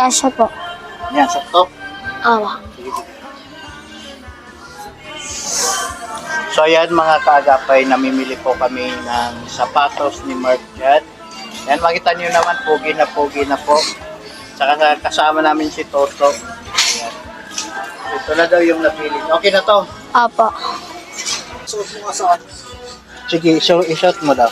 Kasya po. Yan, sakto. Awa. Sige, sige. So ayan mga kaagapay, namimili po kami ng sapatos ni Mark Jad. Yan, makita nyo naman, pogi na po. Saka kasama namin si Toto. Ayan. Ito na daw yung napili. Okay na to. Apa. Suot mo nga saan? Sige, i-shot mo daw.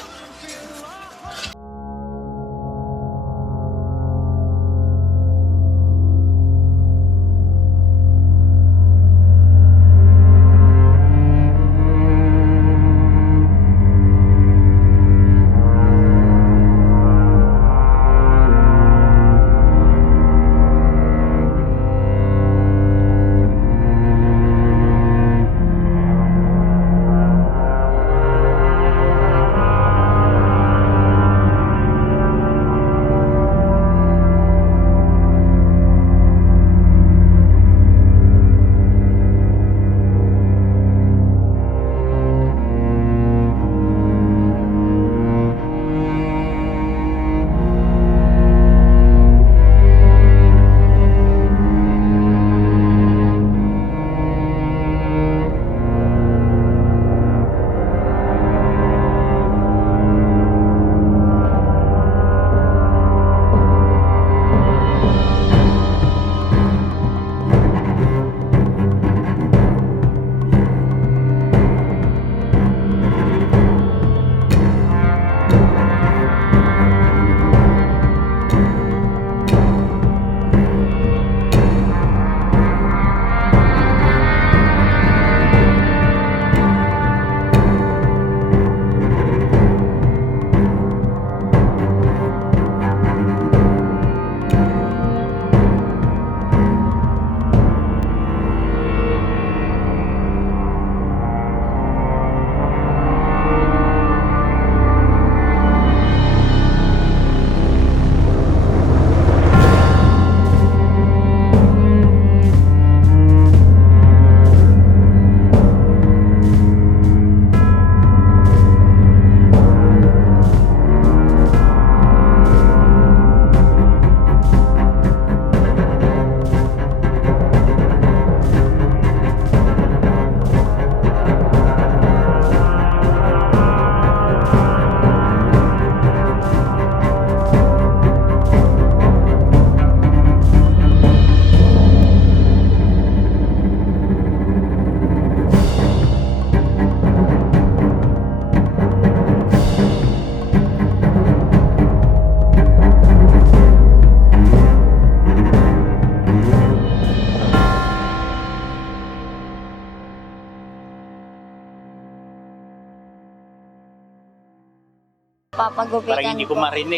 Papagupitan Parang hindi ko po. marinig.